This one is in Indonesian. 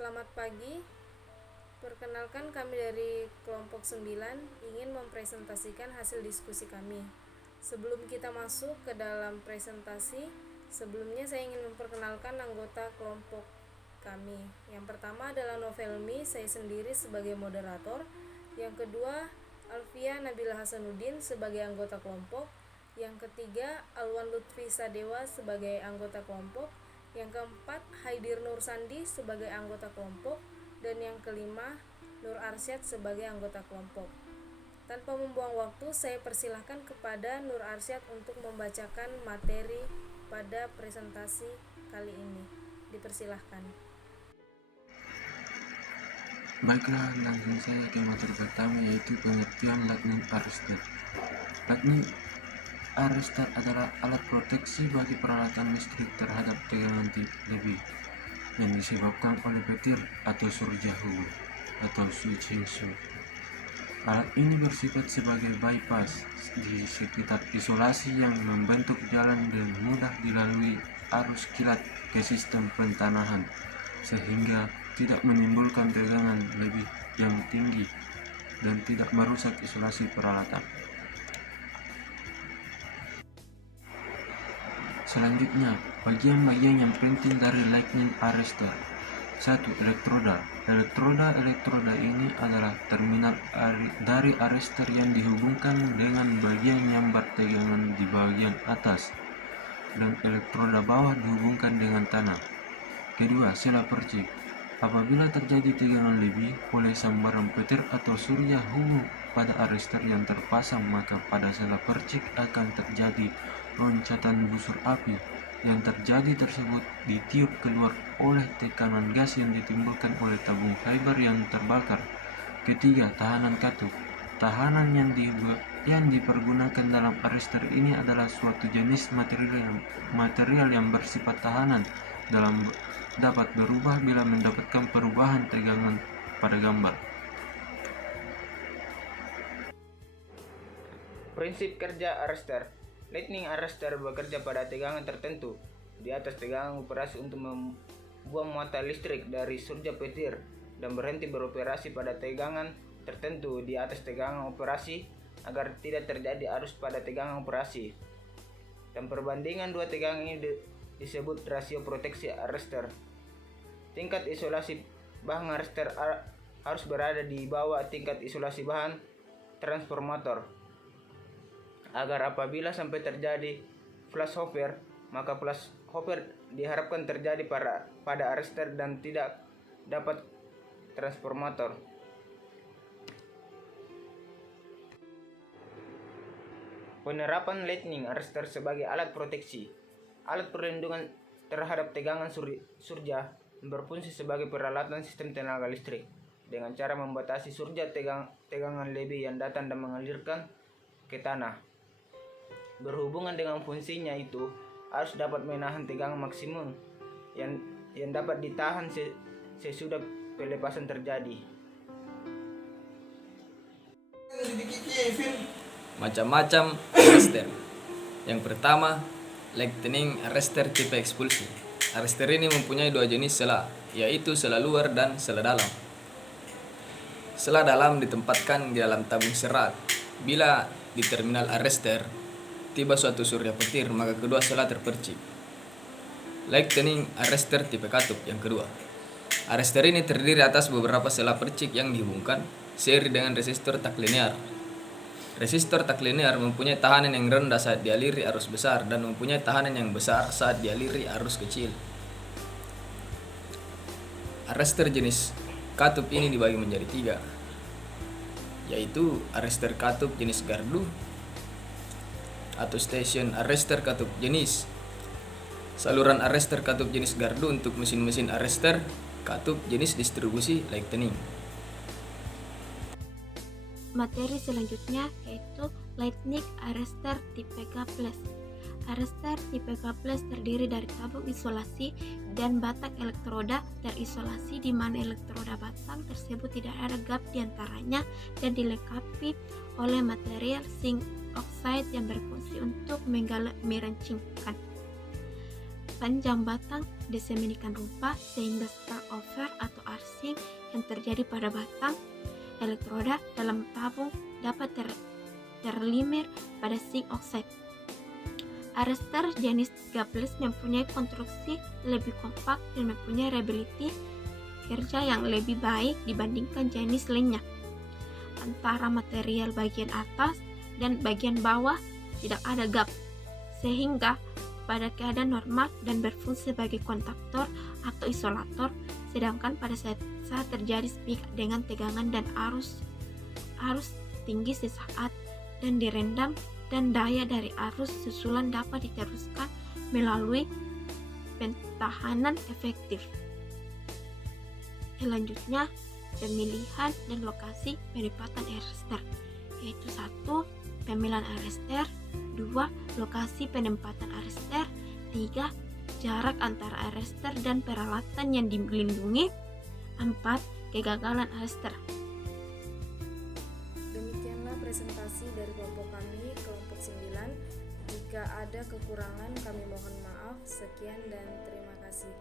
Selamat pagi. Perkenalkan, kami dari kelompok 9 ingin mempresentasikan hasil diskusi kami. Sebelum kita masuk ke dalam presentasi, sebelumnya saya ingin memperkenalkan anggota kelompok kami. Yang pertama adalah Novelmi, saya sendiri sebagai moderator. Yang kedua, Alfia Nabila Hasanuddin sebagai anggota kelompok. Yang ketiga, Alwan Lutfi Sadewa sebagai anggota kelompok. Yang keempat, Haidir Nur Sandi sebagai anggota kelompok. Dan yang kelima, Nur Arsyad sebagai anggota kelompok. Tanpa membuang waktu, saya persilahkan kepada Nur Arsyad untuk membacakan materi pada presentasi kali ini. Dipersilahkan. Baiklah, langsung saja ke materi pertama, yaitu pengertian lightning arrestor. Lightning arrestor adalah alat proteksi bagi peralatan listrik terhadap tegangan lebih yang disebabkan oleh petir atau surya hulu atau switching shock. Alat ini bersifat sebagai bypass di sekitar isolasi yang membentuk jalan dan mudah dilalui arus kilat ke sistem pentanahan, sehingga tidak menimbulkan tegangan lebih yang tinggi dan tidak merusak isolasi peralatan. Selanjutnya, bagian-bagian yang penting dari lightning arrestor. 1. Elektroda. Elektroda ini adalah terminal dari arrestor yang dihubungkan dengan bagian yang bertegangan di bagian atas, dan elektroda bawah dihubungkan dengan tanah. Kedua, sela percik. Apabila terjadi tegangan lebih oleh sambaran petir atau surya hulu pada arrestor yang terpasang, maka pada sela percik akan terjadi loncatan busur api. Yang terjadi tersebut ditiup keluar oleh tekanan gas yang ditimbulkan oleh tabung fiber yang terbakar. Ketiga, tahanan katup. Tahanan yang dipergunakan dalam arrestor ini adalah suatu jenis material yang bersifat tahanan dapat berubah bila mendapatkan perubahan tegangan pada gambar. Prinsip kerja arrestor. Lightning arrestor bekerja pada tegangan tertentu di atas tegangan operasi untuk membuang muatan listrik dari surga petir dan berhenti beroperasi pada tegangan tertentu di atas tegangan operasi agar tidak terjadi arus pada tegangan operasi. Dan perbandingan dua tegangan ini disebut rasio proteksi arrestor. Tingkat isolasi bahan arrestor harus berada di bawah tingkat isolasi bahan transformator, agar apabila sampai terjadi flashover, maka flashover diharapkan terjadi pada arrestor dan tidak dapat transformator. Penerapan lightning arrestor sebagai alat proteksi. Alat perlindungan terhadap tegangan surya berfungsi sebagai peralatan sistem tenaga listrik dengan cara membatasi surya tegangan lebih yang datang dan mengalirkan ke tanah. Berhubungan dengan fungsinya itu, harus dapat menahan tegangan maksimum yang dapat ditahan sesudah pelepasan terjadi. Macam-macam arrestor. Yang pertama, lightning arrestor tipe ekspulsi. Arrestor ini mempunyai dua jenis sela, yaitu sela luar dan sela dalam. Sela dalam ditempatkan di dalam tabung serat. Bila di terminal arrestor tiba suatu surya petir, maka kedua sela terpercik. Lightning arrestor tipe katup yang kedua. Arrestor ini terdiri atas beberapa sela percik yang dihubungkan seri dengan resistor tak linear. Resistor tak linear mempunyai tahanan yang rendah saat dialiri arus besar dan mempunyai tahanan yang besar saat dialiri arus kecil. Arrestor jenis katup ini dibagi menjadi tiga, yaitu arrestor katup jenis gardu atau station arrestor katup jenis, saluran arrestor katup jenis gardu untuk mesin-mesin arrestor katup jenis distribusi lightning. Materi selanjutnya yaitu lightning arrestor tipe K+. Arrestor tipe K+ terdiri dari tabung isolasi dan batang elektroda terisolasi, di mana elektroda batang tersebut tidak ada gap diantaranya dan dilengkapi oleh material zinc oxide yang berfungsi untuk merancingkan panjang batang diseminikan rupa sehingga start over atau terjadi pada batang elektroda dalam tabung dapat terlimir pada zinc oxide. Arrestor jenis 13 mempunyai konstruksi lebih kompak dan mempunyai reliability kerja yang lebih baik dibandingkan jenis lainnya. Antara material bagian atas dan bagian bawah tidak ada gap, sehingga pada keadaan normal dan berfungsi sebagai kontaktor atau isolator, sedangkan pada saat terjadi spik dengan tegangan dan arus tinggi sesaat dan direndam, dan daya dari arus susulan dapat diteruskan melalui pentahanan efektif. Selanjutnya, pemilihan dan lokasi penempatan arrestor, yaitu 1. Pemilihan arrestor, 2. Lokasi penempatan arrestor, 3. Jarak antara arrestor dan peralatan yang dilindungi, 4. Kegagalan arrestor. Demikianlah presentasi dari kelompok kami, kelompok 9. Jika ada kekurangan kami mohon maaf. Sekian dan terima kasih.